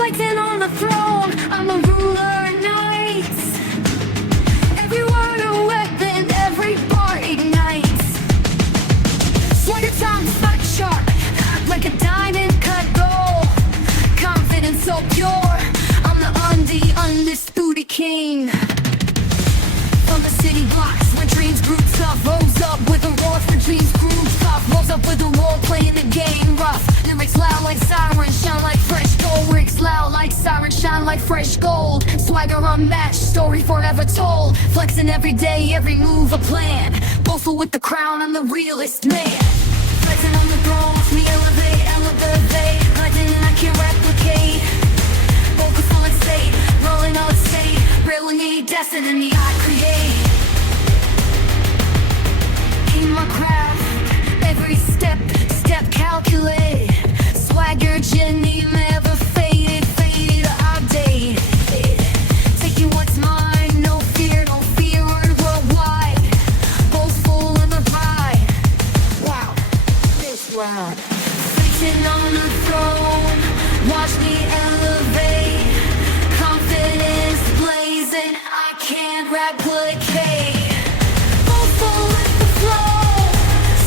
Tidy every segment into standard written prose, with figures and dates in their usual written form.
Flexin on the throne, I'm a ruler of nights. Every word a weapon, every bar ignites. Swagger time, fight sharp, like a diamond cut gold. Confidence so pure, I'm the undisputed king. From the city blocks, where dreams groups up, rose up with a roar for dreams grooves pop. Rose up with the war, playing the game rough. Lyrics loud like sirens, shine like fresh gold. Lyrics loud like sirens, shine like fresh gold. Swagger unmatched, story forever told. Flexing every day, every move a plan. Boastful with the crown, I'm the realest man. Flexing on the throne, watch me elevate, elevate. Nothing I can replicate. Focus on its state, rolling on its state. Brilliant destiny I create. In my craft, every step calculate. Swagger journey never faded, outdated. Taking what's mine, no fear, worldwide. Boastful in the pride. Wow, this round. Sitting on the throne, watch me elevate. Confidence blazing, I can't replicate. Boastful with the flow,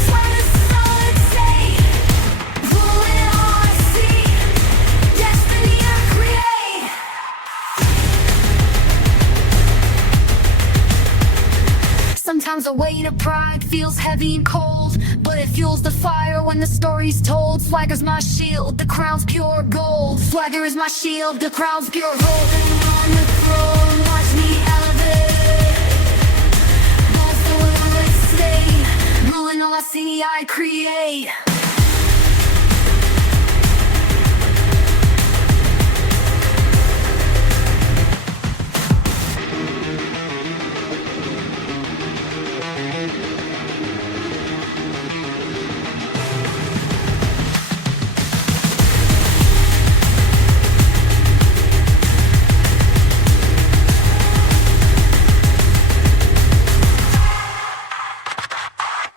swagger solid state. Ruling all I see, destiny I create. Sometimes the weight of pride feels heavy and cold, but it fuels the fire when the story's told. Swagger's my shield, the crown's pure gold. Swagger is my shield, the crown's pure gold. And on the throne, watch me elevate. Boastful in its state, ruling all I see, I create.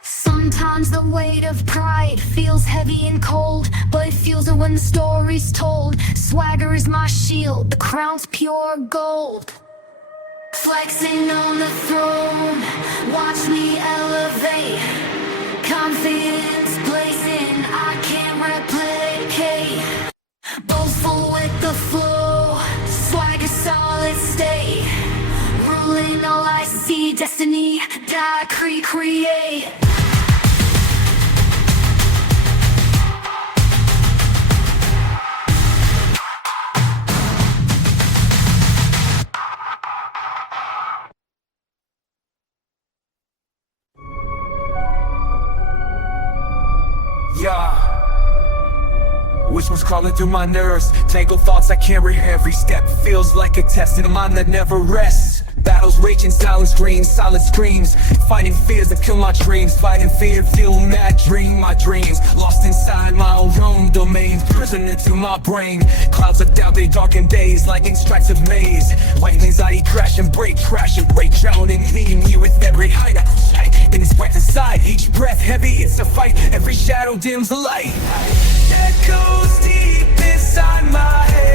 Sometimes the weight of pride feels heavy and cold, but it feels it when the story's told. Swagger is my shield, the crown's pure gold. Flexing on the throne, watch me elevate. Confidence blazing, I can't replicate. Boastful with the flow, swagger solid state. Ruling all I see, destiny that I create. Yeah. Whispers crawling through my nerves, tangled thoughts I carry. Every step feels like a test in a mind that never rests. Battles raging, silent screams. Fighting fears that kill my dreams. Fighting fear, feel mad, dream my dreams. Lost inside my own domain, prisoner to my brain. Clouds of doubt, they darken days like ink stripes of maze. White anxiety crash and break, drowning me with every height. And it's wet inside, each breath heavy, it's a fight. Every shadow dims the light. Echoes deep inside my head.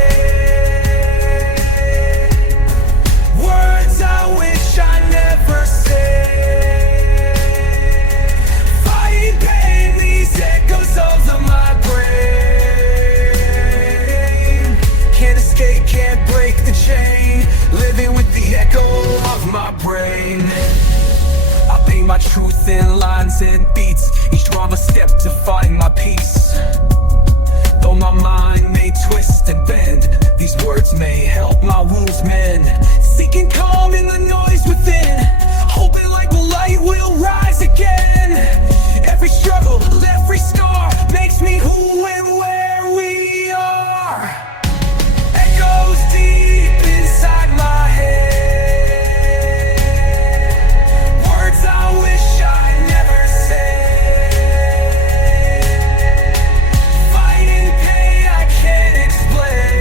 Words I wish I never said. Fighting pain, these echoes of my brain. Can't escape, can't break the chain. Living with the echo of my brain. I paint my truth in lines and beats. Each drama step to find my peace. Though my mind may twist and bend, these words may help my wounds mend. Seeking calm in the noise within, hoping like the light will rise again. Every struggle, every scar makes me who and where we are. Echoes deep inside my head. Words I wish I never said. Fighting pain I can't explain.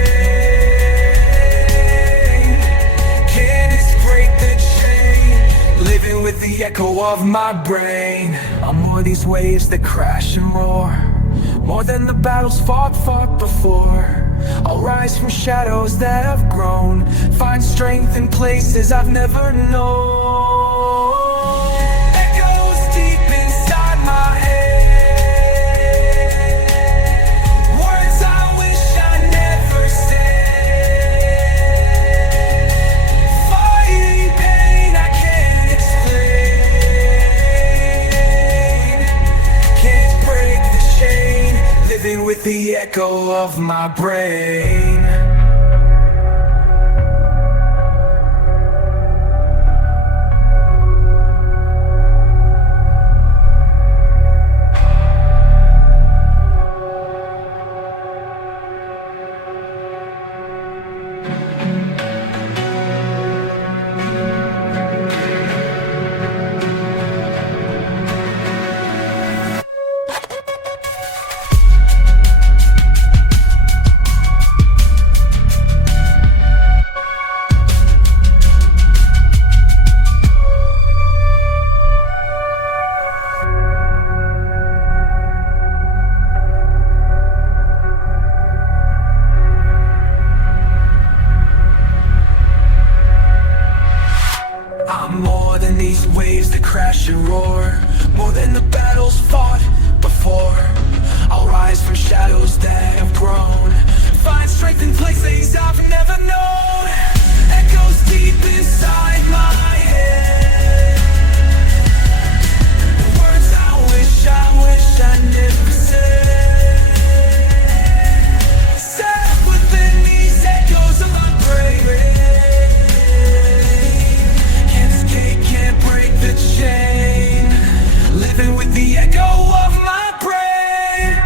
Can't break the chain. Living with the echo of my brain. I'm more these waves that crash and roar, more than the battles fought before. I'll rise from shadows that have grown, find strength in places I've never known. Echoes deep inside my head, words I wish I never said, fighting pain I can't explain, can't break the chain, living with the echo of my brain. I'm more than these waves that crash and roar, more than the battles fought before. I'll rise from shadows that have grown, find strength in places I've never known. Echoes deep inside my head, words I wish I never said, set within these echoes of my brain. Can't break the chain, living with the echo of my brain.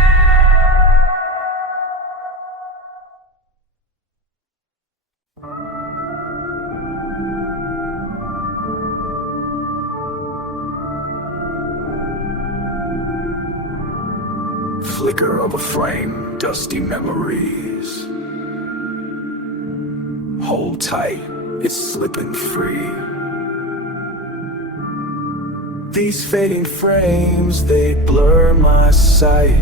Flicker of a flame, dusty memories. Hold tight, it's slipping free. These fading frames, they blur my sight.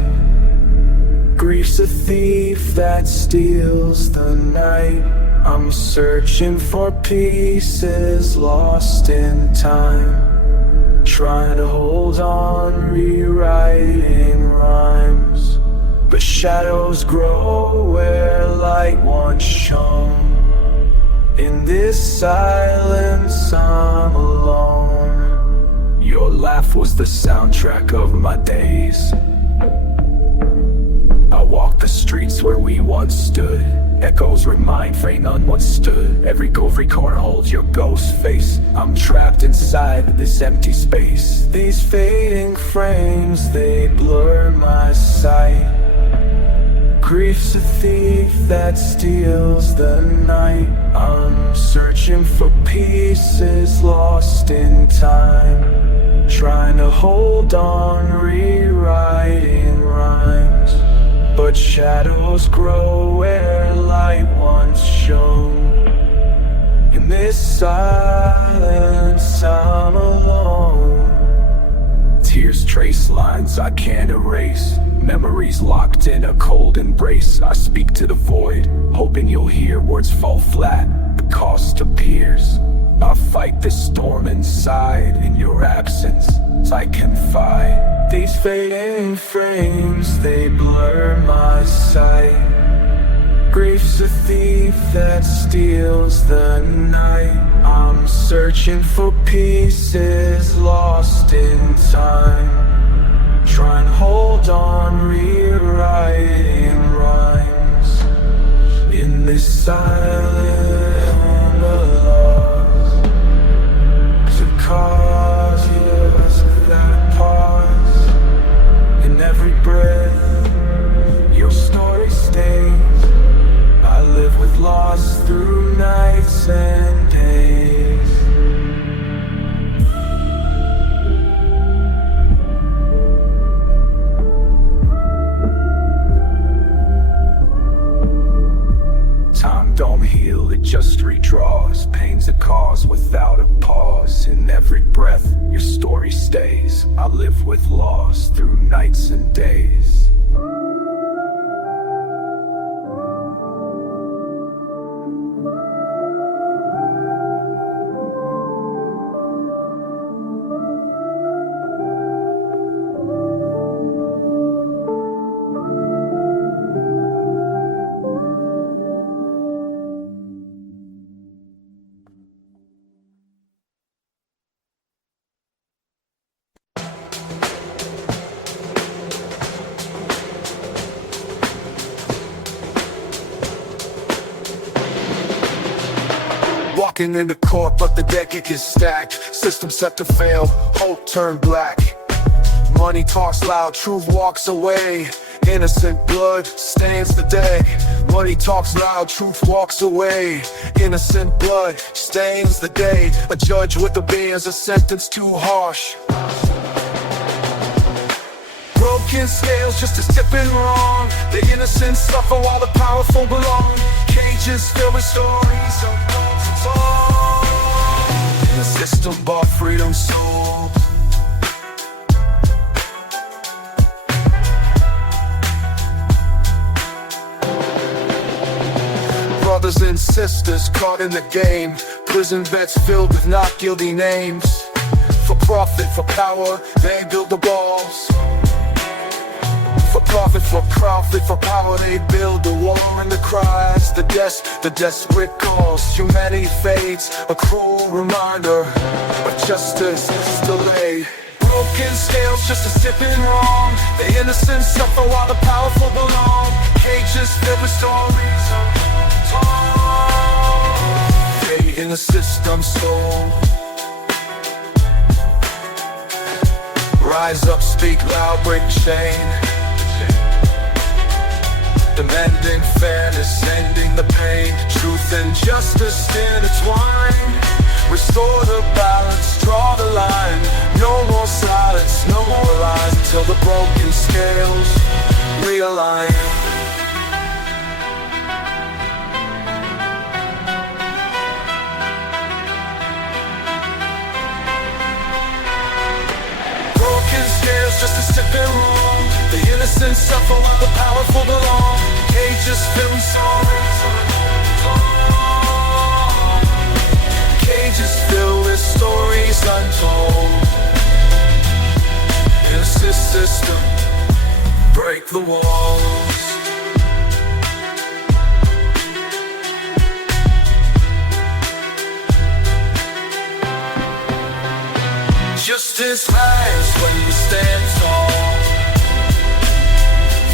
Grief's a thief that steals the night. I'm searching for pieces lost in time, trying to hold on, rewriting rhymes. But shadows grow where light once shone. In this silence I'm alone. Your laugh was the soundtrack of my days. I walk the streets where we once stood. Echoes remind faint none once stood. Every corner holds your ghost face. I'm trapped inside this empty space. These fading frames, they blur my sight. Grief's a thief that steals the night. I'm searching for pieces lost in time, trying to hold on, rewriting rhymes. But shadows grow where light once shone. In this silence I'm alone. Tears trace lines I can't erase, memories locked in a cold embrace. I speak to the void, hoping you'll hear. Words fall flat, the cost appears. I fight this storm inside. In your absence, I confide. These fading frames, they blur my sight. Grief's a thief that steals the night. I'm searching for pieces lost in time, trying to hold on, rewriting rhymes. In this silence I'm lost, to cause years that pause. In every breath your story stays. I live with loss through nights and days. Time don't heal, it just redraws. Pain's a cause without a pause. In every breath your story stays. I live with loss through nights and days. Walking in the court, but the deck it gets stacked. System set to fail, hope turned black. Money talks loud, truth walks away. Innocent blood stains the day. Money talks loud, truth walks away. Innocent blood stains the day. A judge with the bands, a sentence too harsh. Broken scales just as tipping wrong. The innocent suffer while the powerful belong. Cages filled with stories of wrongs. In a system bought freedom sold. Brothers and sisters caught in the game. Prison beds filled with not guilty names. For profit, for power, they build the walls. For profit, for profit, for power, they build the war and the cries, the desperate calls. Humanity fades, a cruel reminder, but justice is delayed. Broken scales just as tipping wrong. The innocent suffer while the powerful belong. Cages filled with stories of fate in the system's soul. Rise up, speak loud, break the chain. Demanding fairness, ending the pain. Truth and justice intertwine. Restore the balance, draw the line. No more silence, no more lies, until the broken scales realign. Broken scales just as tipping wrong. The innocent suffer while the powerful belong. Cages filled with stories untold. Cages filled with stories untold. In a system, break the walls. Justice rise when we stand tall.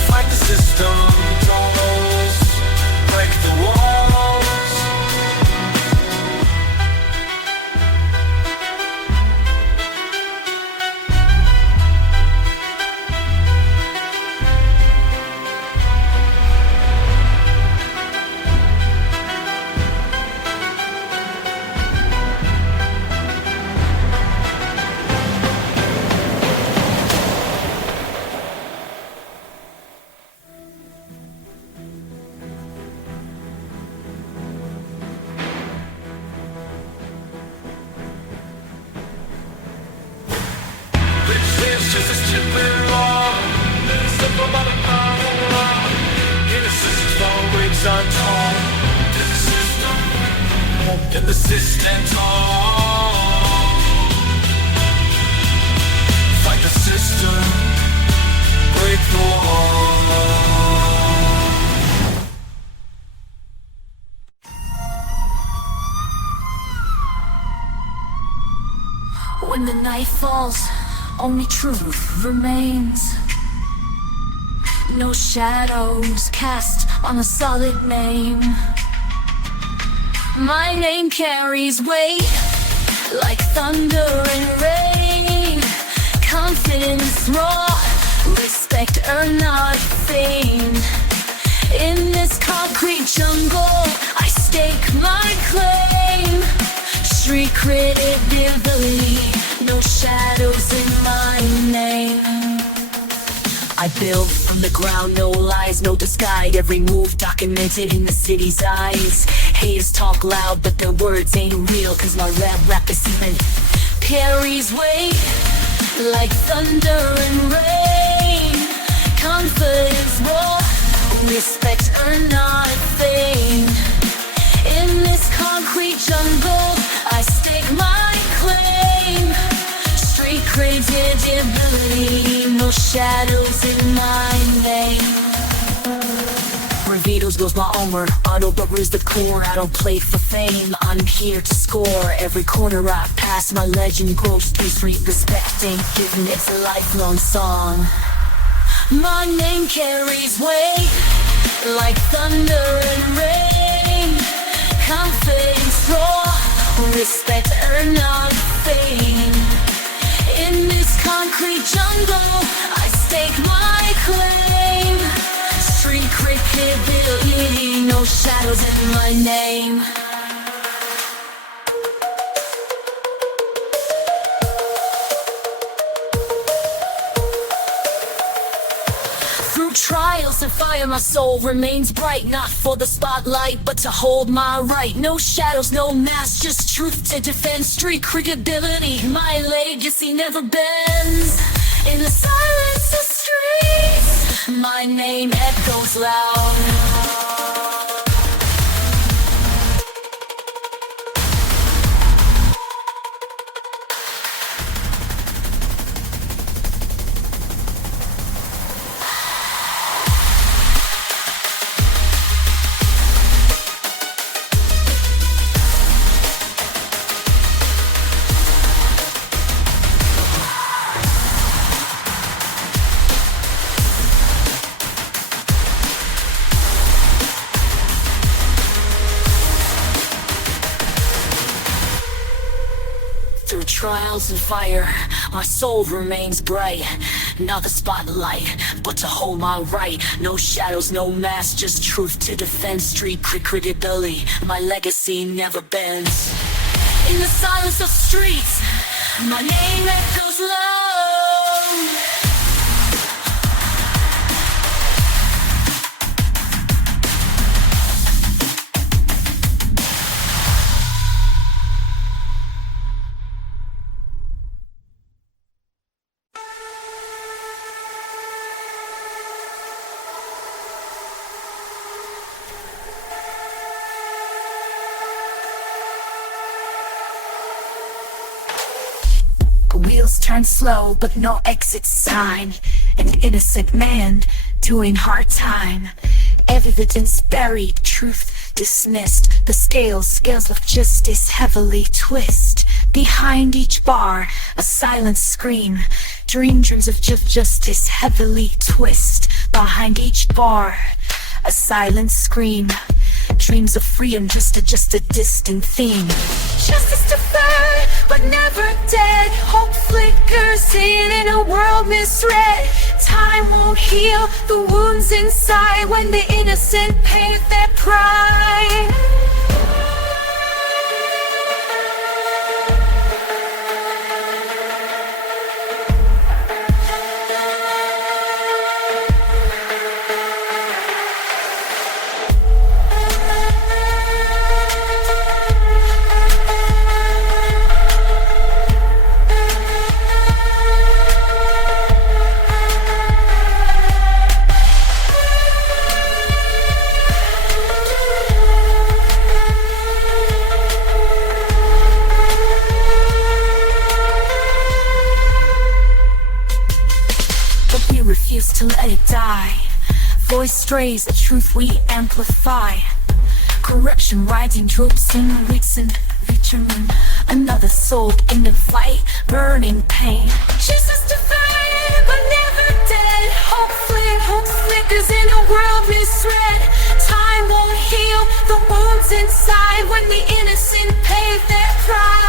Fight the system doors, break the walls. Just as tipping wrong. Simple by the power law. Innocence always untold. In the system tall. Fight the system, break the wall. When the night falls, only truth remains. No shadows cast on a solid name. My name carries weight like thunder and rain. Confidence raw, respect earned, not fame. In this concrete jungle, I stake my claim. Street credibility, no shadows in my name. I build from the ground, no lies, no disguise. Every move documented in the city's eyes. Haters talk loud, but their words ain't real, cause my rap is even carries weight like thunder and rain. Confidence raw, respect earned, not fame. In this concrete jungle, I stake my claim. Street credibility, no shadows in my name. Bravado goes my armor, auto bubbers the core. I don't play for fame, I'm here to score. Every corner I pass, my legend grows through street respect. Ain't given, it's a lifelong song. My name carries weight like thunder and rain. Confidence raw, respect or nothing. In this concrete jungle, I stake my claim. Street credibility, no shadows in my name. Through trials and fire, my soul remains bright. Not for the spotlight, but to hold my right. No shadows, no mask, just truth to defend. Street credibility, my legacy never bends. In the silence of streets, my name echoes loud. Through trials and fire, my soul remains bright. Not the spotlight, but to hold my right. No shadows, no mask, just truth to defend. Street credibility, my legacy never bends. In the silence of streets, my name echoes loud. Wheels turn slow, but no exit sign. An innocent man doing hard time. Evidence buried, truth dismissed. The scales of justice heavily twist. Behind each bar, a silent scream. Dreams of justice heavily twist. Behind each bar, a silent scream. Dreams of freedom, just a distant theme. Justice deferred, but never dead. Hope flickers in a world misread. Time won't heal the wounds inside when the innocent pay their pride. Refuse to let it die. Voice strays, the truth we amplify. Corruption rising, troops in weeks and returning. Another soul in the fight, burning pain. Jesus defied, but never dead. Hope flickers in a world misread. Time won't heal the wounds inside when the innocent pay their pride.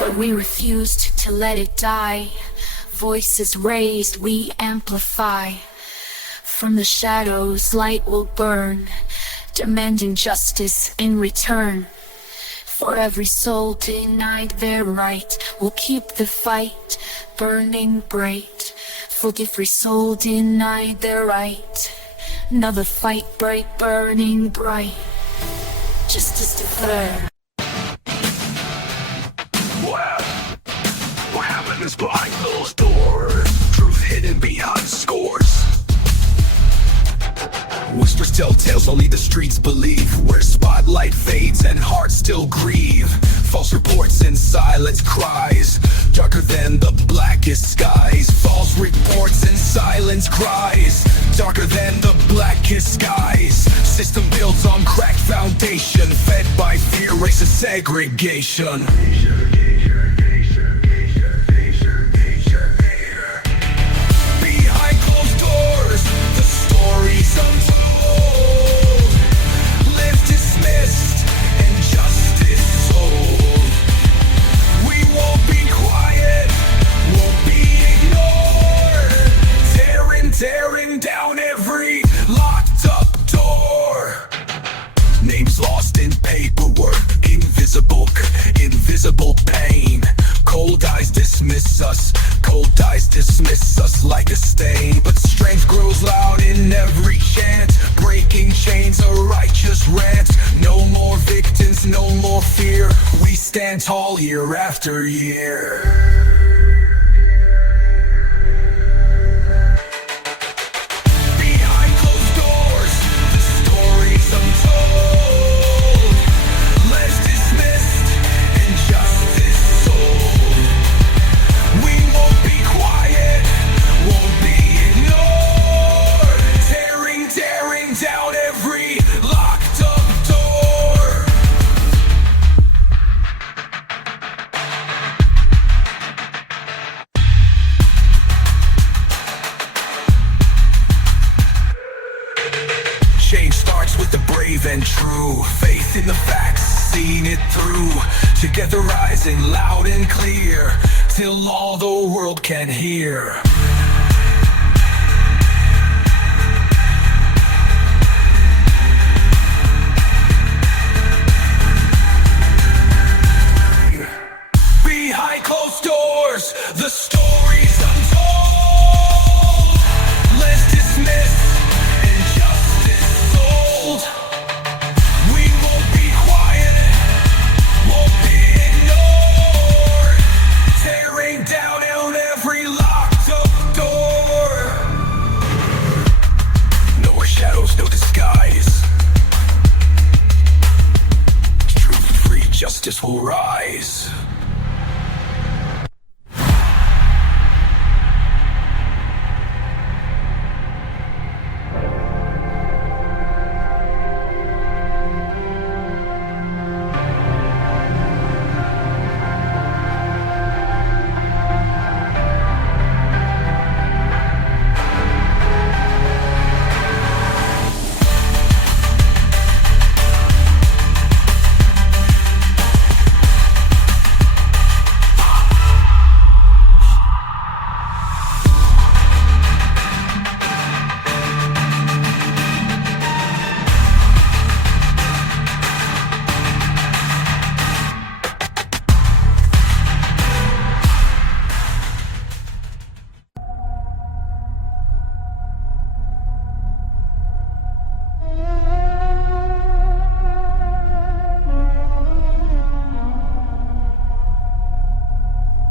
But we refused to let it die. Voices raised, we amplify. From the shadows, light will burn. demanding justice in return. For every soul denied their right, we'll keep the fight burning bright. Forgive every soul denied their right. Another fight burning bright. Justice deferred. What happens behind those doors? Truth hidden behind scores. Whispers tell tales only the streets believe, where spotlight fades and hearts still grieve. False reports and silence cries, darker than the blackest skies. False reports and silence cries, darker than the blackest skies. System built on cracked foundation, fed by fear, racist segregation. Behind closed doors, the stories untold. Live dismissed and justice sold. We won't be quiet, won't be ignored. Tearing down every locked up door. Names lost in paperwork, invisible pain. Cold eyes dismiss us, like a stain. But strength grows loud in every chant, breaking chains, a righteous rant. No more victims, no more fear. We stand tall year after year. Change starts with the brave and true. Faith in the facts, seeing it through. Together rising loud and clear, till all the world can hear. Behind closed doors, the stories untold. Let's dismiss and justice sold. We won't be quiet, won't be ignored. Tearing down on every locked up door. No more shadows, no disguise. Truth free, justice will rise.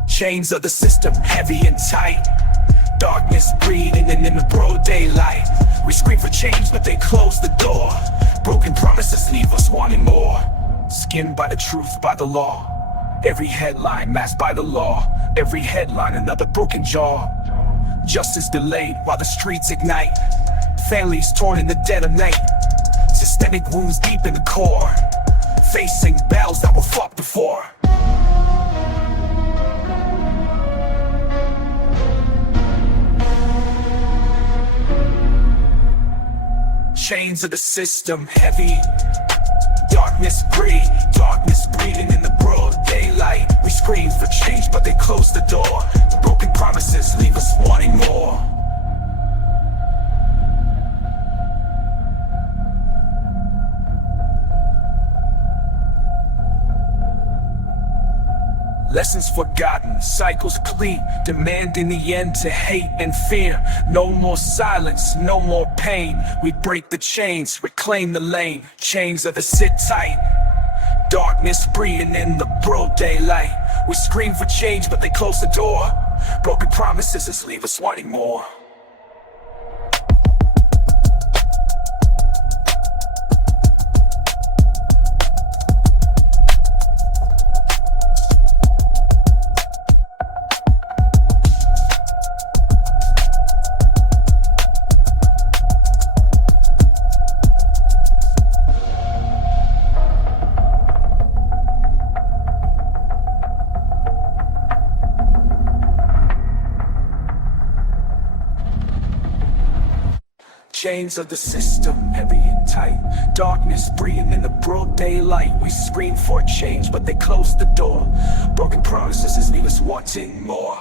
Chains of the system, heavy and tight. Darkness breathing in the broad daylight. We scream for change, but they close the door. Broken promises leave us wanting more. Skinned by the truth, by the law. Every headline masked by the law. Every headline another broken jaw. Justice delayed while the streets ignite. Families torn in the dead of night. Systemic wounds deep in the core. Facing battles that were fought before. Chains of the system heavy. Darkness breathing in the broad daylight. We scream for change, but they close the door. Broken promises leave us wanting more. Lessons forgotten, cycles clean, demanding the end to hate and fear. No more silence, no more pain. We break the chains, reclaim the lane. Chains of the sit tight, darkness breathing in the broad daylight. We scream for change, but they close the door. Broken promises just leave us wanting more. Chains of the system, heavy and tight. Darkness breathing in the broad daylight. We scream for change, but they close the door. Broken promises leave us wanting more.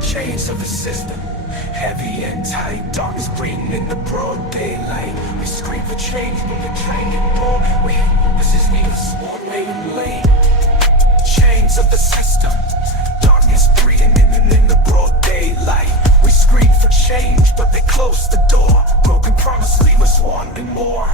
Chains of the system, heavy and tight. Darkness breathing in the broad daylight. We scream for change, but we're trying to more. This is me, one way late. Chains of the system, darkness breathing in the broad daylight. We scream for change, but they close the door. Broken promise leave us wanting more.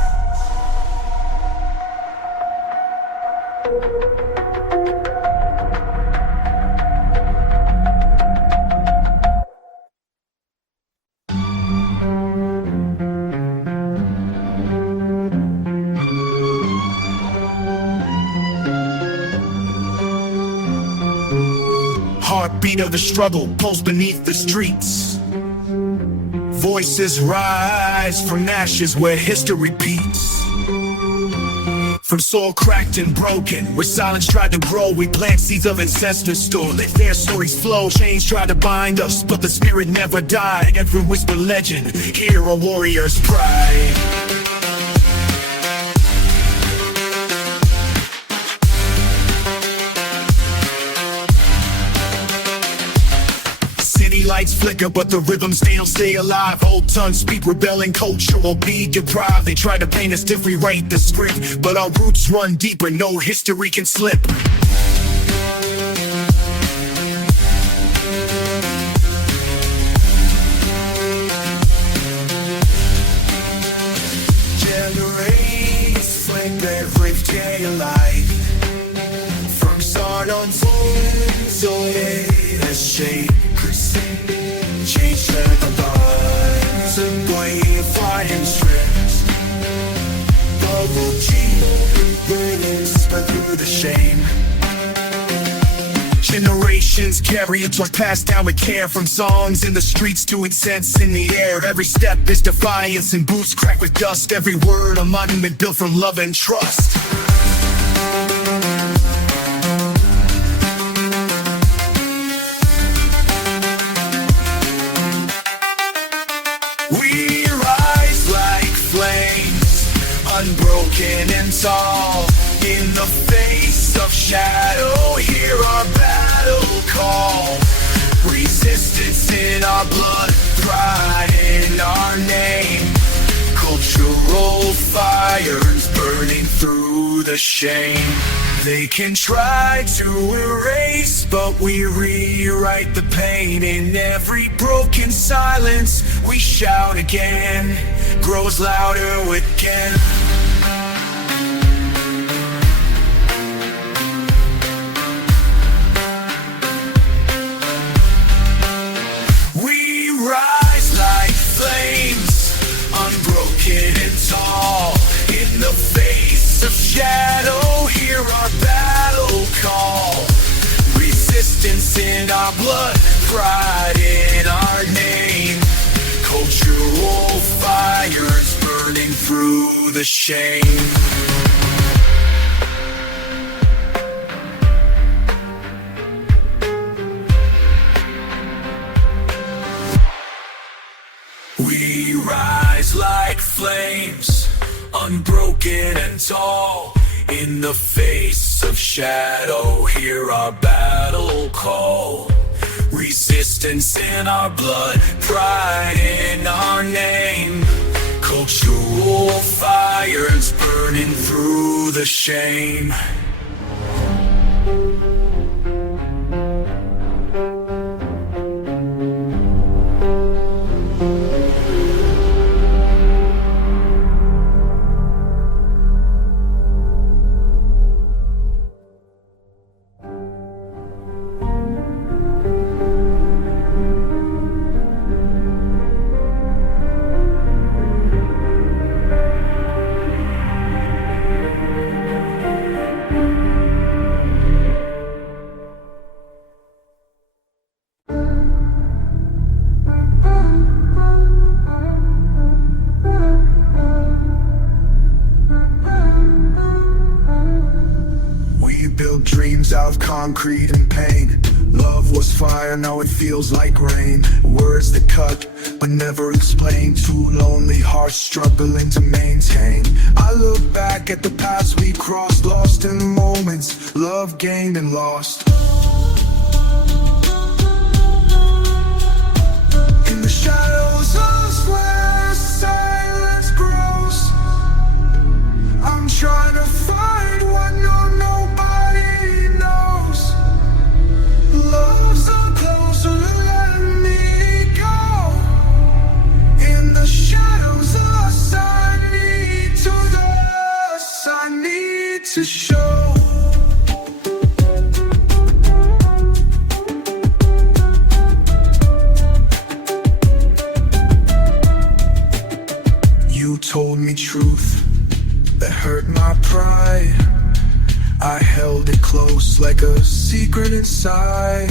Heartbeat of the struggle pulls beneath the streets. Voices rise from ashes where history beats. From soul cracked and broken, where silence tried to grow, we plant seeds of ancestors store. Let their stories flow. Chains try to bind us, but the spirit never died. Every whisper legend, hear a warrior's pride. Lights flicker, but the rhythms still stay alive. Old tongues speak, rebelling culture will be deprived. They try to paint us to rewrite the script, but our roots run deeper, no history can slip. Generations flame every day alive. From start on foot, so it has shaped. Change the lives and way fighting strips. Bubble cheap, burning spread through the shame. Generations carry it torch passed down with care. From songs in the streets to incense in the air. Every step is defiance and boots cracked with dust. Every word a monument built from love and trust. Unbroken and tall, in the face of shadow, hear our battle call. Resistance in our blood, pride in our name. Cultural fires burning through the shame. They can try to erase, but we rewrite the pain. In every broken silence, we shout again, grows louder again. We rise like flames, unbroken and tall. In the face of shadow, hear our battle call. Resistance in our blood, pride in our name. Cultural fires burning through the shame. We rise like flames, unbroken and tall. In the face of shadow, hear our battle call. Resistance in our blood, pride in our name. Cultural fires burning through the shame. Out of concrete and pain. Love was fire, now it feels like rain. Words that cut, but never explain. Two lonely hearts struggling to maintain. I look back at the paths we crossed, lost in moments, love gained and lost. In the shadows of where silence grows, I'm trying to find what nobody knows. Love's so close, so let me go. In the shadows of us, I need to show. You told me truth that hurt my pride. I held it close like a secret inside.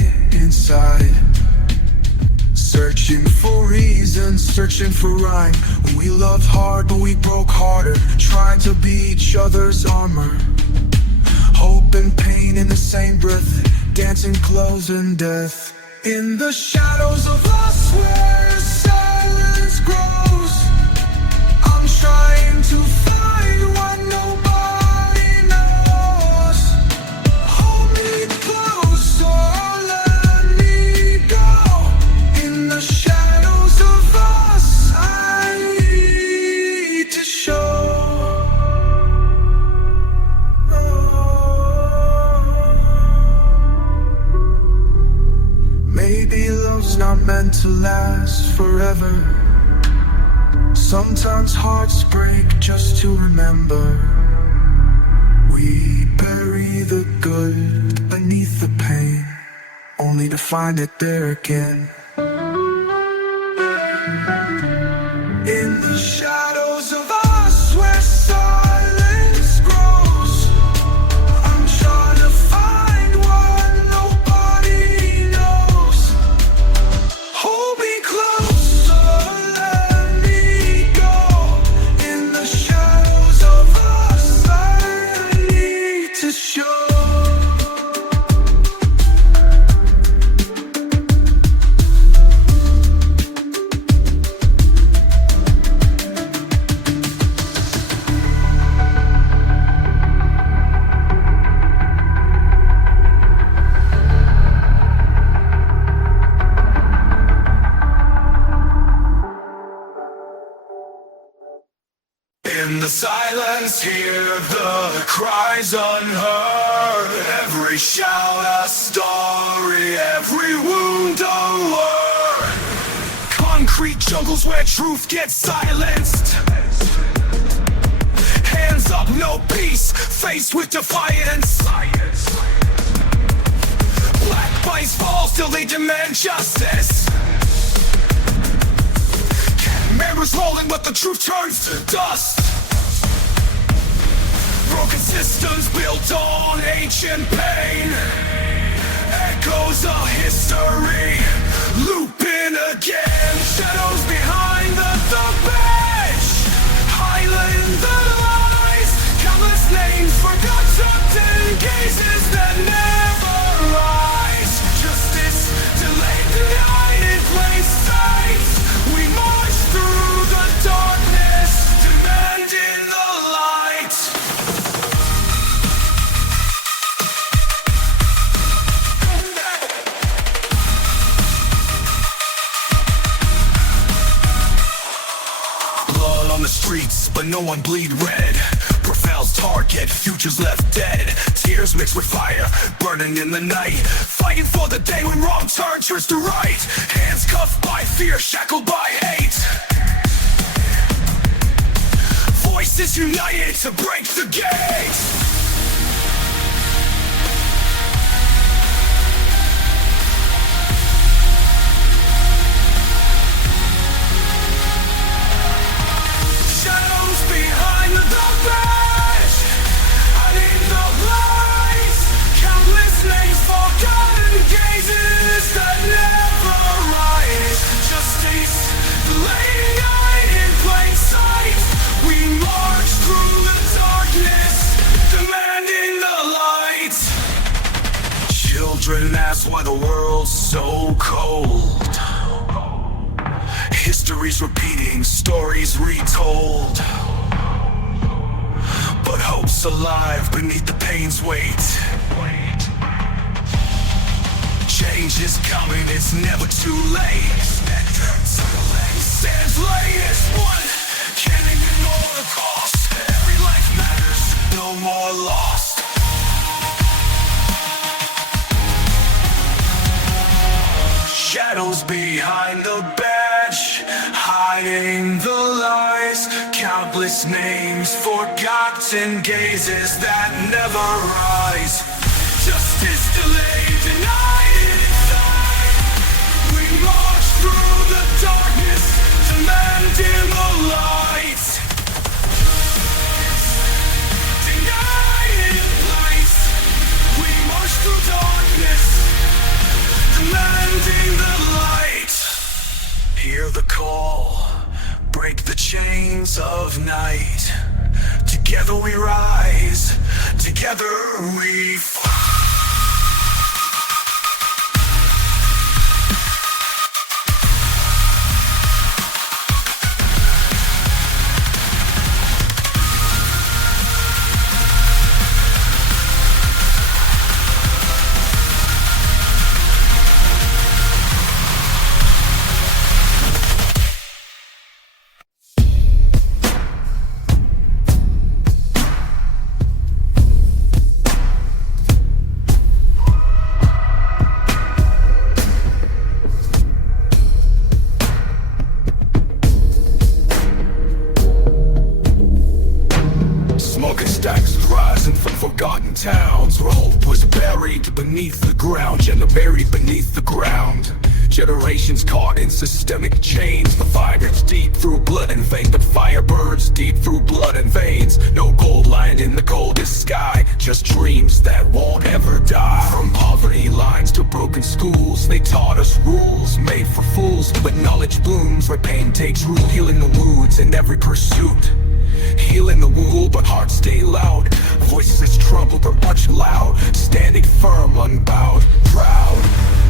Searching for reasons, searching for rhyme. We loved hard, but we broke harder, trying to be each other's armor. Hope and pain in the same breath, dancing close in death. In the shadows of us where silence grows, I'm trying to find what nobody knows. Hold me close or let me go. In the shadows of us, I need to show. Maybe love's not meant to last forever. Sometimes hearts break just to remember. We bury the good beneath the pain, only to find it there again. In the shadows of us where silence grows, I'm trying to find what nobody knows. Hold me close or let me go. In the shadows of us, I need to show. In the silence, hear the cries unheard. Every shout a story, every wound a word. Concrete jungles where truth gets silenced. Hands up, no peace, faced with defiance. Black bodies fall, still they demand justice. Members rolling, but the truth turns to dust. Broken systems built on ancient pain. Echoes of history, looping again. Shadows behind the bench, highlighting the lies. Countless names forgotten, gazes that never rise. Justice delayed, denied in plain sight. We march through the darkness, demanding the light. but no one bleed red. Prevails target, futures left dead. Tears mixed with fire, burning in the night. Fighting for the day when wrong turn turns to right. Hands cuffed by fear, shackled by hate. Voices united to break the gate. Shadows behind the badge, hiding the light. Countless names, forgotten gazes that never rise. Justice, delayed in plain sight. We march through the darkness, demanding the light. Children ask why the world's so cold. History's repeating, stories retold. But hope's alive beneath the pain's weight. Change is coming, it's never too late. Stands late as one, can't ignore the cost. Every life matters, no more lost. Shadows behind the badge, hiding the lies. Countless names, forgotten gazes that never rise. Justice delayed, denied inside. We march through the darkness, demanding the light. Denied light. We march through darkness, demanding the light. Hear the call, break the chains of night. Together we rise, together we fight. Towns where hope was buried beneath the ground, and buried beneath the ground. Generations caught in systemic chains. The fire's deep through blood and veins, but fire burns deep through blood and veins. No gold lying in the coldest sky, just dreams that won't ever die. From poverty lines to broken schools, they taught us rules made for fools. But knowledge blooms where pain takes root, healing the wounds in every pursuit. Healing the wound, but hearts stay loud. Voices tremble but punch loud. Standing firm, unbowed, proud,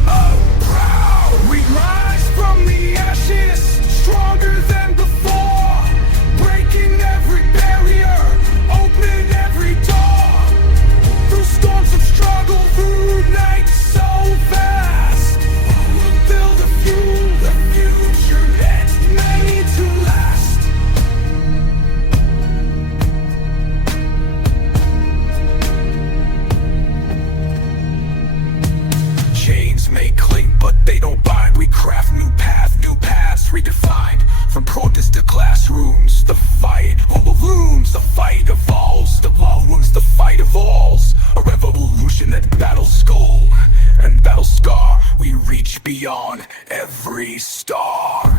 oh proud. We rise from the ashes, stronger than before. Breaking every barrier, open every door. Through storms of struggle, through nights so vast, we'll build a future that's made to last. May cling, but they don't bind. We craft new paths redefined. From protest to classrooms, the fight balloons, the fight evolves. The wounds, the fight evolves. A revolution that battles skull and battles scar. We reach beyond every star.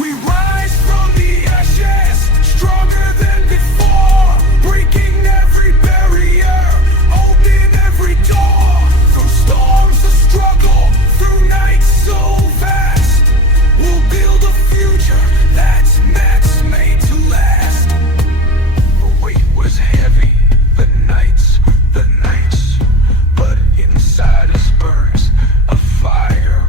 We rise from the ashes, stronger than before. Breaking every barrier, open every door. Through storms of struggle, through nights so vast, we'll build a future that's made to last. The weight was heavy, the nights, but inside us burns a fire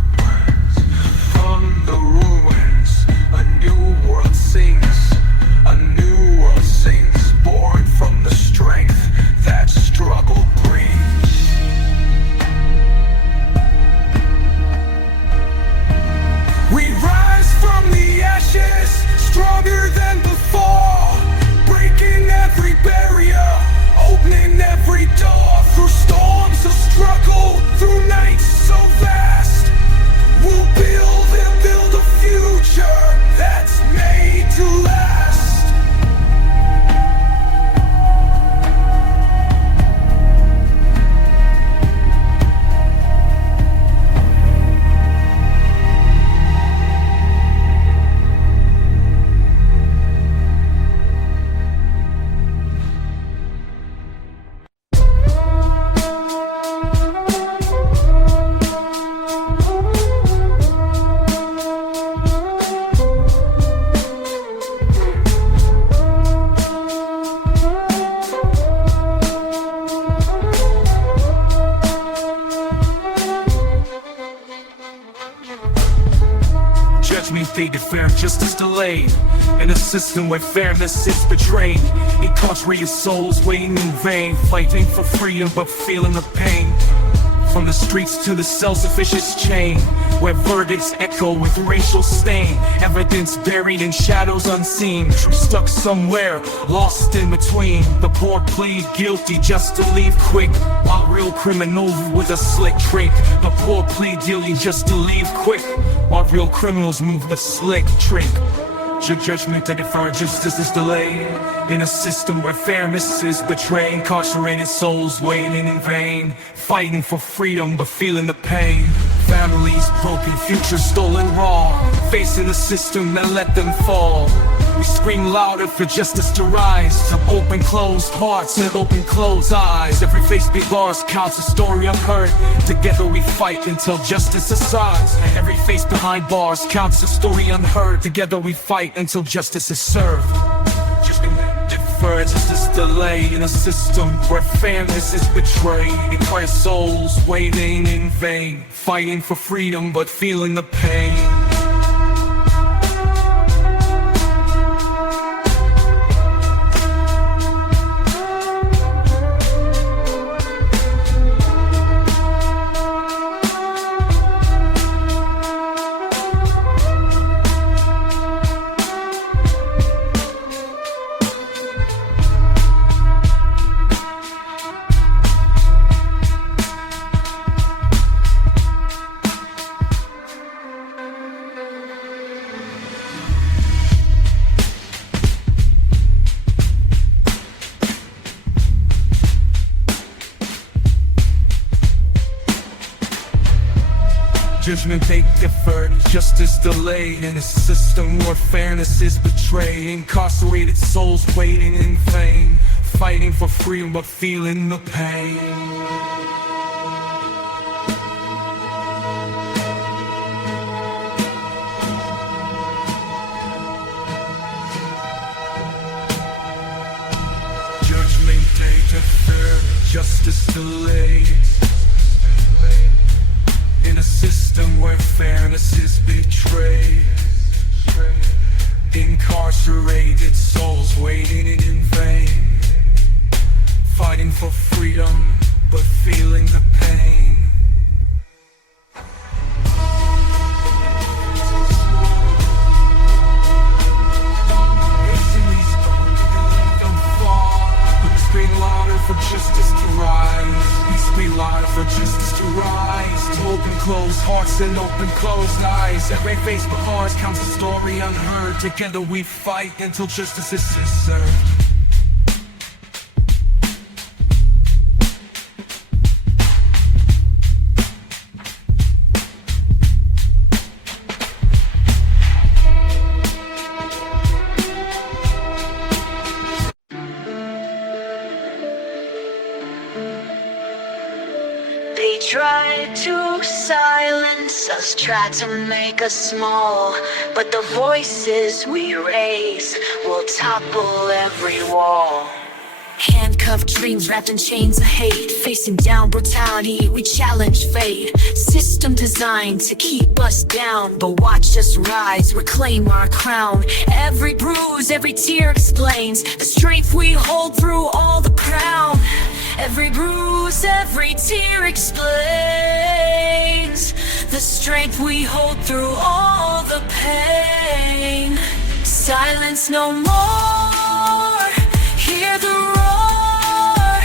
judgment they defer, justice delayed. In a system where fairness is betrayed, incarcerated souls waiting in vain, fighting for freedom but feeling the pain. From the streets to the self-sufficient chain, where verdicts echo with racial stain, evidence buried in shadows unseen, truth stuck somewhere, lost in between. The poor plead guilty just to leave quick, while real criminals with a slick trick. The poor plead guilty just to leave quick, while real criminals move with a slick trick. Judgment that deferred, justice is delayed. In a system where fairness is betrayed, incarcerated souls waiting in vain, fighting for freedom but feeling the pain. Families broken, futures stolen raw, facing a system that let them fall. We scream louder for justice to rise, to open closed hearts and open closed eyes. Every face behind bars counts a story unheard. Together we fight until justice decides. Every face behind bars counts a story unheard. Together we fight until justice is served. Deferred, justice delayed. In a system where fairness is betrayed, inquired souls waiting in vain, fighting for freedom but feeling the pain. Judgment they deferred, justice delayed. In a system where fairness is betrayed, incarcerated souls waiting in vain, fighting for freedom but feeling the pain. Judgment they deferred, justice delayed. In a system where fairness is betrayed, incarcerated souls waiting in vain, fighting for freedom but feeling the pain. Scream louder for justice to rise. Scream louder for justice to rise. To open closed hearts and open closed eyes. Every face but ours counts a story unheard. Together we fight until justice is served. They tried to silence us, tried to make us small, but the voices we raise will topple every wall. Handcuffed dreams wrapped in chains of hate, facing down brutality, we challenge fate. System designed to keep us down, but watch us rise, reclaim our crown. Every bruise, every tear explains the strength we hold through all the crown. Every bruise, every tear explains the strength we hold through all the pain. Silence no more, hear the roar,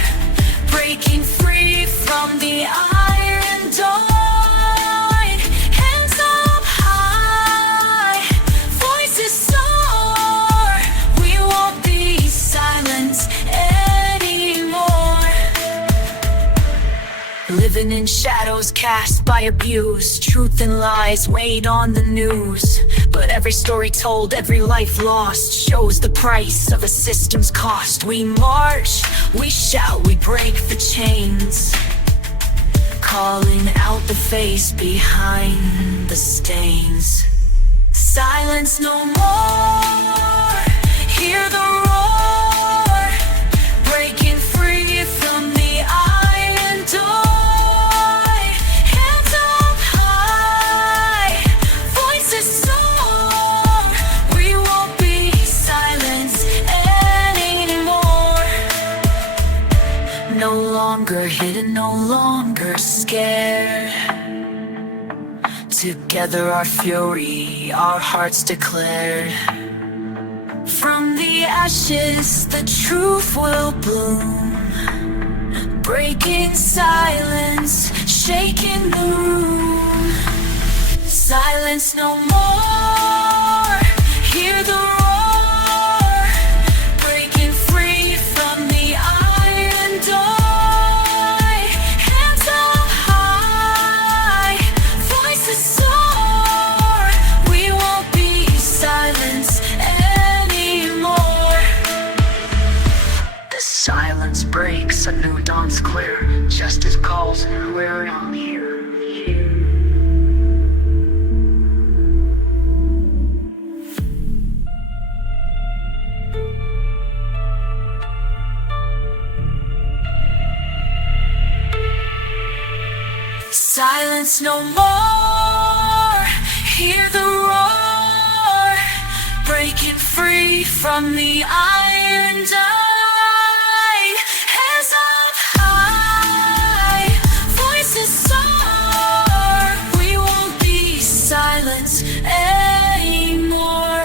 breaking free from the iron door. Hands up high, voices soar, we won't be silent anymore. Living in shadows cast by abuse, truth and lies weighed on the news. But every story told, every life lost, shows the price of a system's cost. We march, we shout, we break the chains, calling out the face behind the stains. Silence no more, hear the roar, breaking free from the iron door. Hands up high, voices soar, Together our fury, our hearts declared. From the ashes the truth will bloom, breaking silence, shaking the room. Silence no more, hear the roar, breaking free from the iron door. Hands up high, voices soar, we won't be silenced anymore. The silence breaks, a new dawn's clear, justice calls and we're on here. Silence no more, hear the roar, breaking free from the iron die. Hands up high, voices soar, we won't be silenced anymore.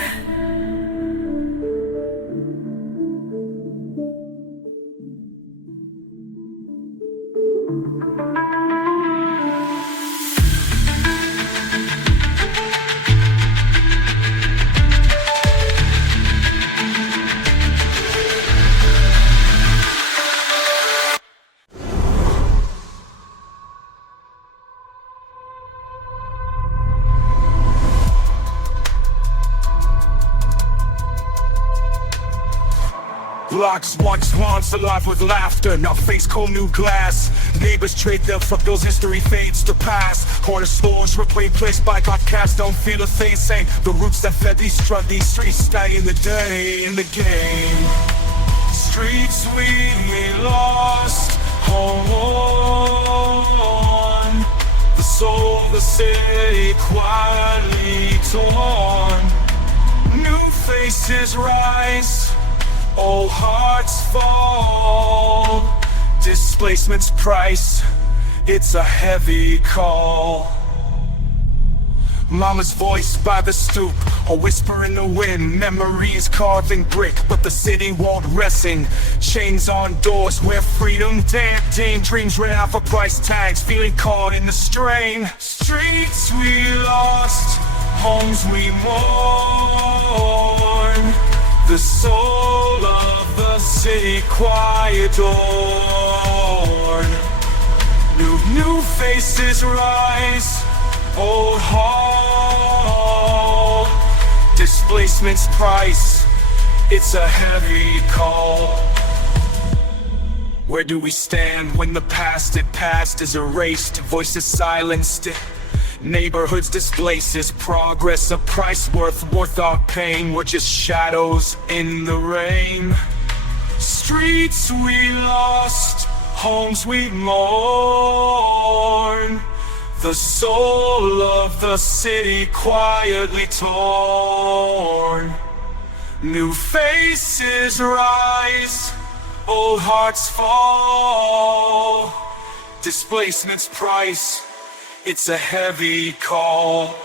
Blocks once alive with laughter, now face cold new glass. Neighbors trade their fractals, history fades to past. Corner stores replaced by podcasts, don't feel a thing. Saying the roots that fed these streets die in the day, in the game. Streets we lost, home. The soul of the city quietly torn. New faces rise, old hearts fall. Displacement's price, it's a heavy call. Mama's voice by the stoop, a whisper in the wind. Memories carved in brick, but the city won't resting. Chains on doors where freedom dancing. Dreams ran out for price tags, feeling caught in the strain. Streets we lost, homes we mourn. The soul of the city quiet torn. New faces rise, old hall. Displacement's price, it's a heavy call. Where do we stand when the past is erased? Voices silenced, neighborhoods displaces progress. A price worth our pain. We're just shadows in the rain. Streets we lost, homes we mourn. The soul of the city quietly torn. New faces rise, old hearts fall. Displacement's price, it's a heavy call.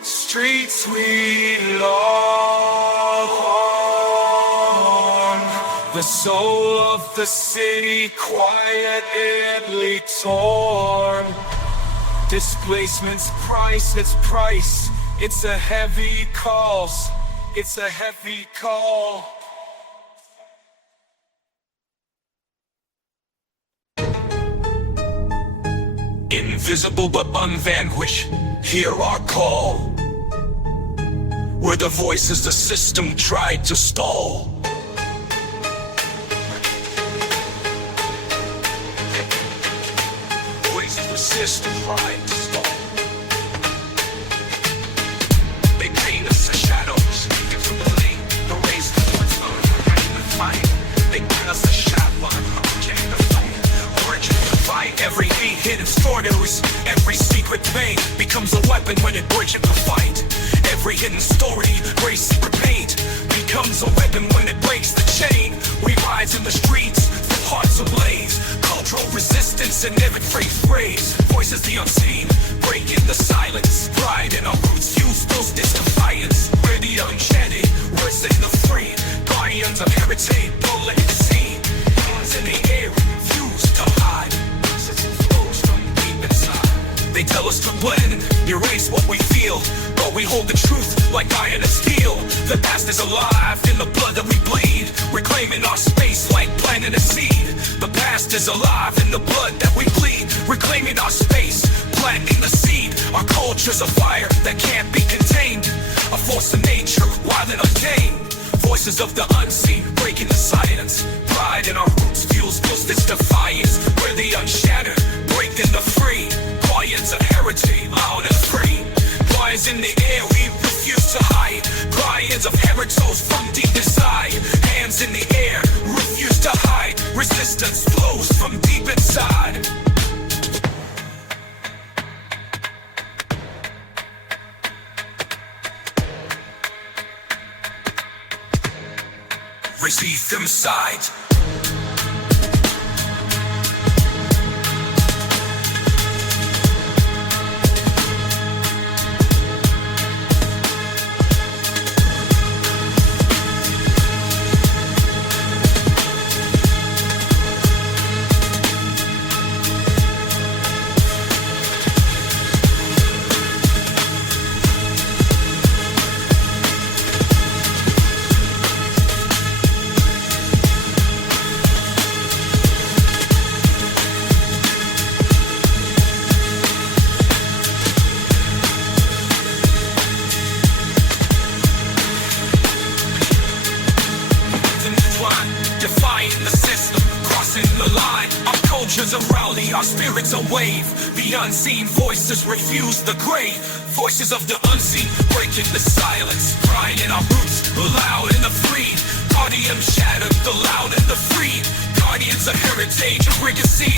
Streets we long, the soul of the city quietly torn. Displacement's price, it's a heavy call, it's a heavy call. Invisible but unvanquished, hear our call. We're the voices the system tried to stall. We resist the pride to fall. They paint us as shadows, beautifully. The rays towards the fight. They bring us a shadow, object of fight. Origin to fight. Every hidden stories, every secret vein becomes a weapon when it bridges the fight. Every hidden story, race secret paint becomes a weapon when it breaks the chain. We rise in the streets, with hearts ablaze. Cultural resistance and never phrase. Voices the unseen, breaking the silence. Pride in our roots, use those defiance. We're the unchanted, words in the free. Guardians of heritage, don't let it see. Hands in the air, refuse to hide. Flows from deep inside. They tell us to blend, erase what we feel, but we hold the truth like iron and steel. The past is alive in the blood that we bleed, reclaiming our space like planting a seed. The past is alive in the blood that we bleed, reclaiming our space, planting the seed. Our culture's a fire that can't be contained, a force of nature, wild and untamed. Voices of the unseen, breaking the silence. Pride in our roots fuels this defiance. We're the unshattered, breaking the free. Guardians of heritage, loud and free. Fires in the air, we refuse to hide. Guardians of heritage from deep inside. Hands in the air, refuse to hide. Resistance flows from deep inside. Receive them sides. A rally, our spirits a wave. The unseen voices refuse the grave. Voices of the unseen, breaking the silence. Pride in our roots, the loud and the free. Guardians shattered, the loud and the free. Guardians of heritage, a legacy.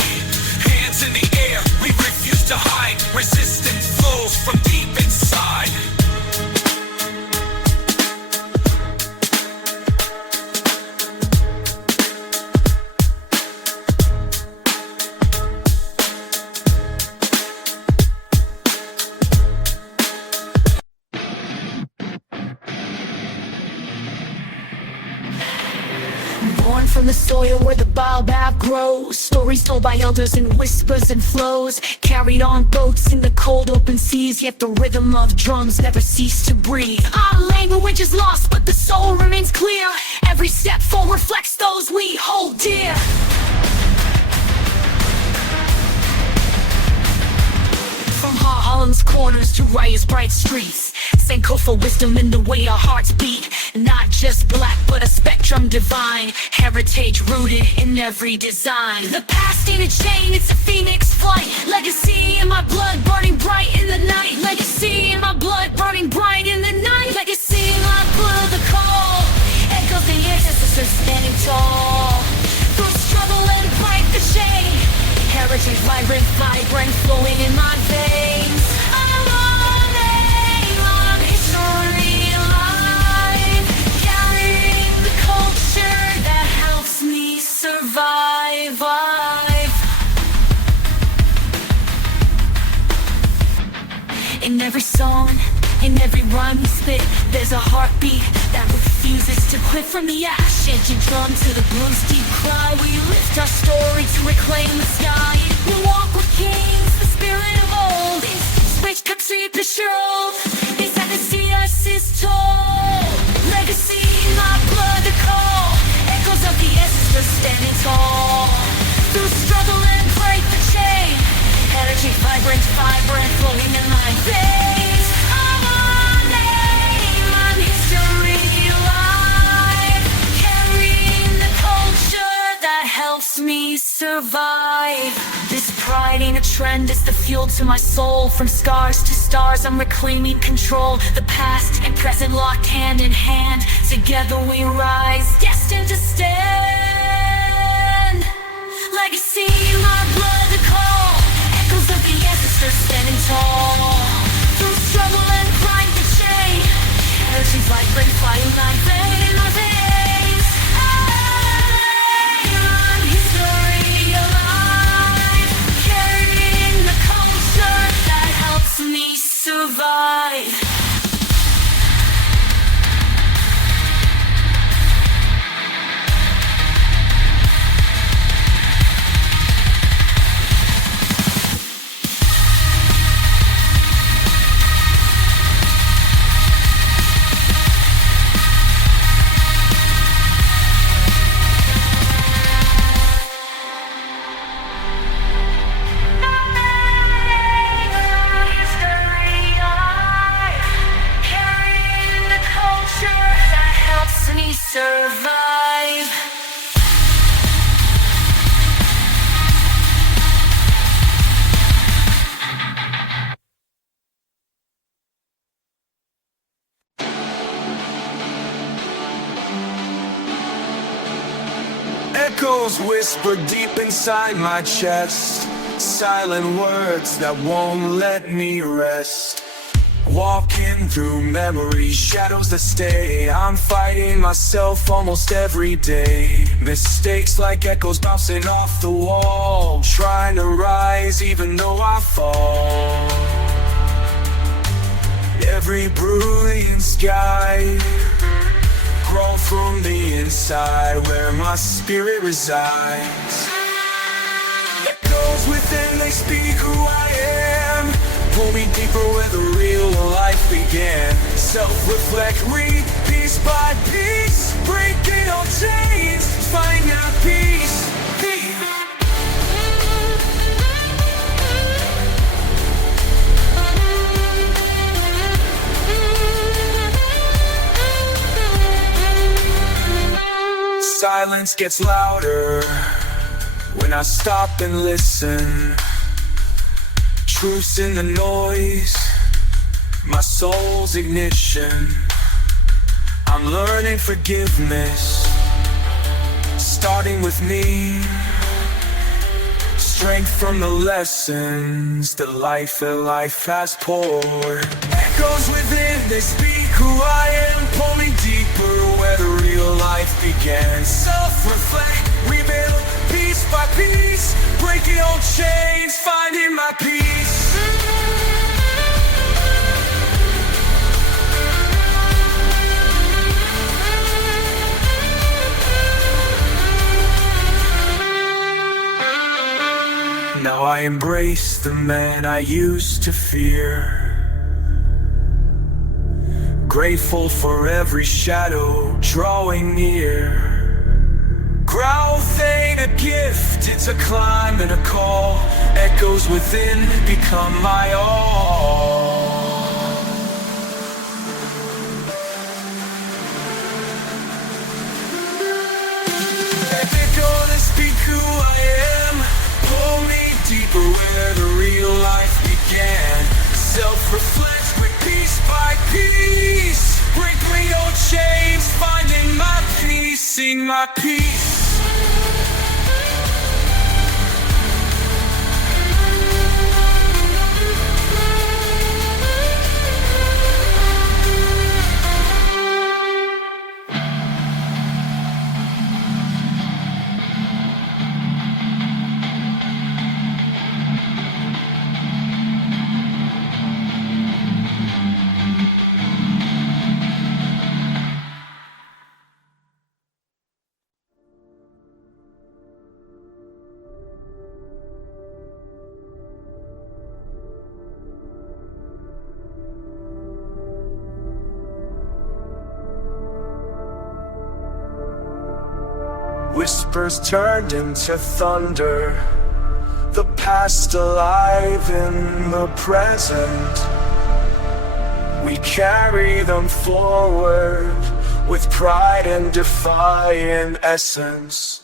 Hands in the air, we refuse to hide. Resistance flows from deep inside. Born from the soil where the baobab grows. Stories told by elders in whispers and flows. Carried on boats in the cold open seas. Yet the rhythm of drums never cease to breathe. Our language is lost but the soul remains clear. Every step forward reflects those we hold dear. From Harlem's corners to Riot's bright streets, Sankofa wisdom in the way our hearts beat. Not just black, but a spectrum divine. Heritage rooted in every design. The past ain't a chain, it's a phoenix flight. Legacy in my blood, burning bright in the night. Legacy in my blood, burning bright in the night. Legacy in my blood, the call echoes the ancestors standing tall. Through struggle and break the chain. Heritage vibrant, vibrant, flowing in my veins. I'm on a history alive, carrying the culture that helps me survive. In every song, in every rhyme we spit, there's a heartbeat that refuses to quit. From the ash edge drum to the blues deep cry, we lift our story to reclaim the sky. We walk with kings, the spirit of old. Switch country to show. Inside the sea, us is told. Legacy in my blood, the call. Echoes of the ancestors standing tall. Through struggle and break the chain. Energy vibrant, vibrant, flowing in my veins. I'm on name, I'm history alive, carrying the culture that helps me survive. This pride ain't a trend, it's the fuel to my soul. From scars to stars, I'm reclaiming control. The past and present locked hand in hand. Together we rise, destined to stand. Legacy in my blood to call. Echoes of the ancestors standing tall. Through struggle and grind to change. Energies vibrate, fire my vein in my veins. I run history alive, carrying the culture that helps me survive. Survive. Echoes whisper deep inside my chest, silent words that won't let me rest. Walking through memories, shadows that stay. I'm fighting myself almost every day. Mistakes like echoes bouncing off the wall, trying to rise even though I fall. Every brilliant sky, grown from the inside, where my spirit resides. Echoes within, they speak who I am. Pull me deeper where the real life began. Self-reflect, read piece by piece, breaking all chains, finding out peace. Silence gets louder when I stop and listen. Truths in the noise, my soul's ignition. I'm learning forgiveness, starting with me. Strength from the lessons that life has poured. Echoes within, they speak who I am. Pull me deeper where the real life began. Self-reflect, rebuild piece by piece, breaking old chains, finding my peace. Now I embrace the man I used to fear. Grateful for every shadow drawing near. Growth ain't a gift, it's a climb and a call. Echoes within become my all. They're gonna speak who I am. Pull me deeper where the real life began. Self-reflect with piece by piece. Break me old chains, finding my peace, sing my peace. Whispers turned into thunder, the past alive in the present. We carry them forward with pride and defiant essence.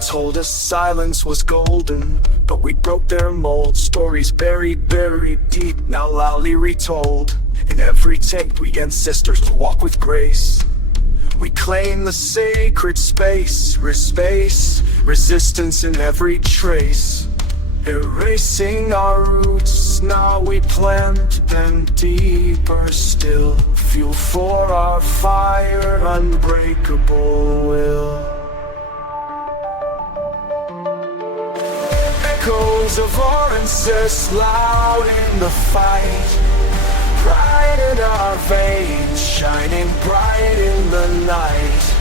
told us silence was golden, but we broke their mold. Stories buried, buried deep, now loudly retold. In every take we ancestors walk with grace. We claim the sacred space, resistance in every trace. Erasing our roots, now we plant them deeper still. Fuel for our fire, unbreakable will. Echoes of our ancestors loud in the fight. Pride in our veins, shining bright in the night.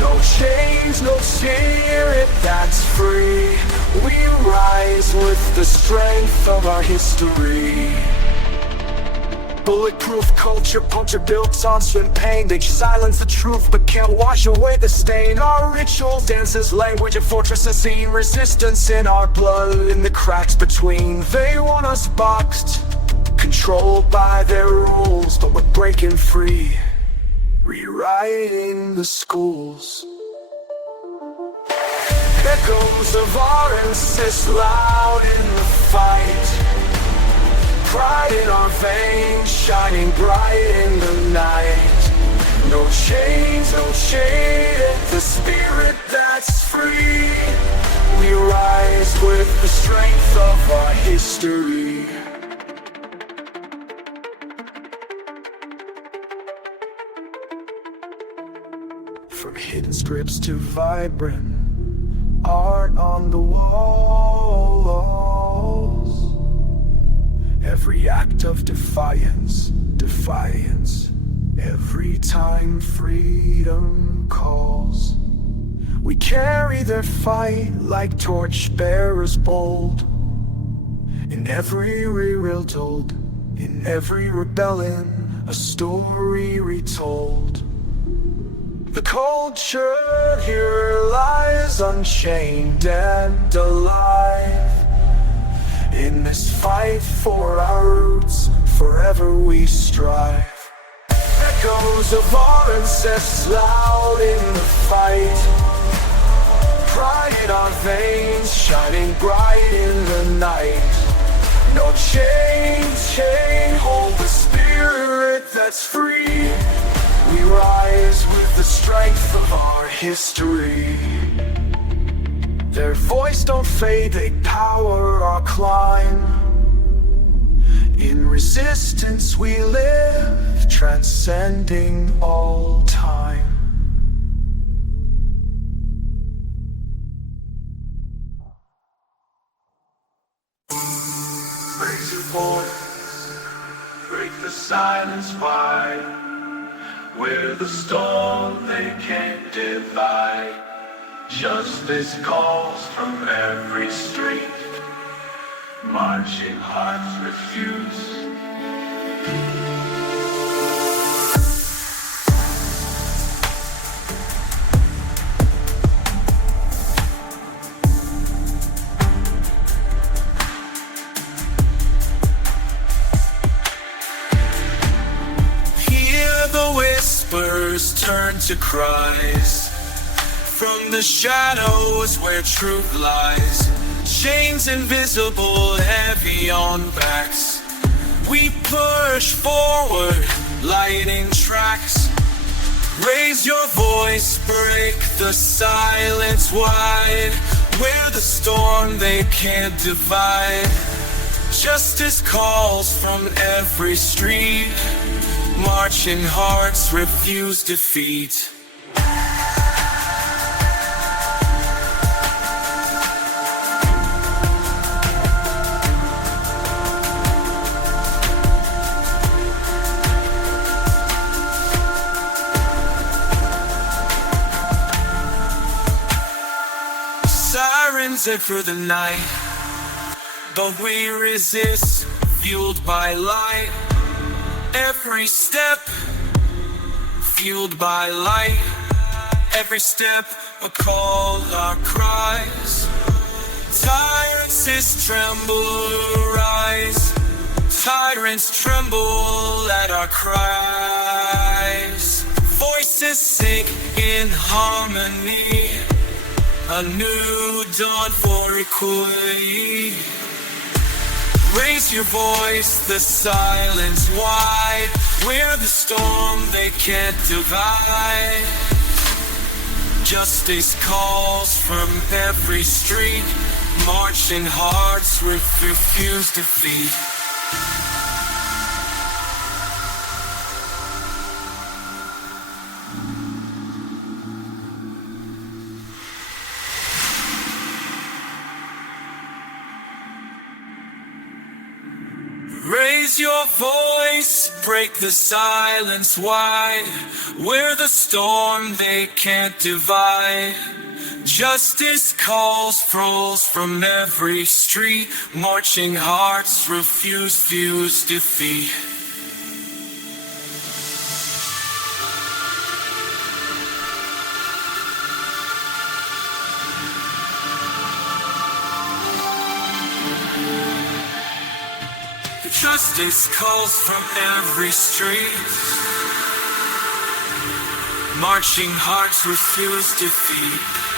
No chains, no spirit that's free. We rise with the strength of our history. Bulletproof culture, puncture built on sweat and pain. They silence the truth but can't wash away the stain. Our rituals, dances, language and fortresses seen. Resistance in our blood, in the cracks between. They want us boxed, controlled by their rules, but we're breaking free, rewriting the schools. Echoes of our ancestors loud in the fight. Pride in our veins, shining bright in the night. No chains, no shade, it's the spirit that's free. We rise with the strength of our history. From hidden scripts to vibrant art on the walls. Every act of defiance, defiance. Every time freedom calls. We carry their fight like torch bearers bold. In every reel told, in every rebellion, a story retold. The culture here lies unchained and alive. In this fight for our roots, forever we strive. Echoes of our ancestors loud in the fight. Pride in our veins, shining bright in the night. No chain, hold the spirit that's free. We rise with the strength of our history. Their voice don't fade, they power our climb. In resistance we live, transcending all time. Raise your voice, break the silence wide. Where the storm they can't divide. Justice calls from every street. Marching hearts refuse. Whispers turn to cries from the shadows where truth lies. Chains invisible, heavy on backs. We push forward, lighting tracks. Raise your voice, break the silence wide. Where the storm they can't divide. Justice calls from every street. Marching hearts refuse defeat. Sirens echo the night, but we resist, fueled by light. Every step, fueled by light. Every step, a call, our cries. Tyrants tremble, rise. Tyrants tremble at our cries. Voices sing in harmony. A new dawn for equality. Raise your voice, the silence wide. We're the storm they can't divide. Justice calls from every street. Marching hearts refuse defeat. Raise your voice, break the silence wide. We're the storm they can't divide. Justice calls from every street. Marching hearts refuse defeat. Justice calls from every street. Marching hearts refuse defeat.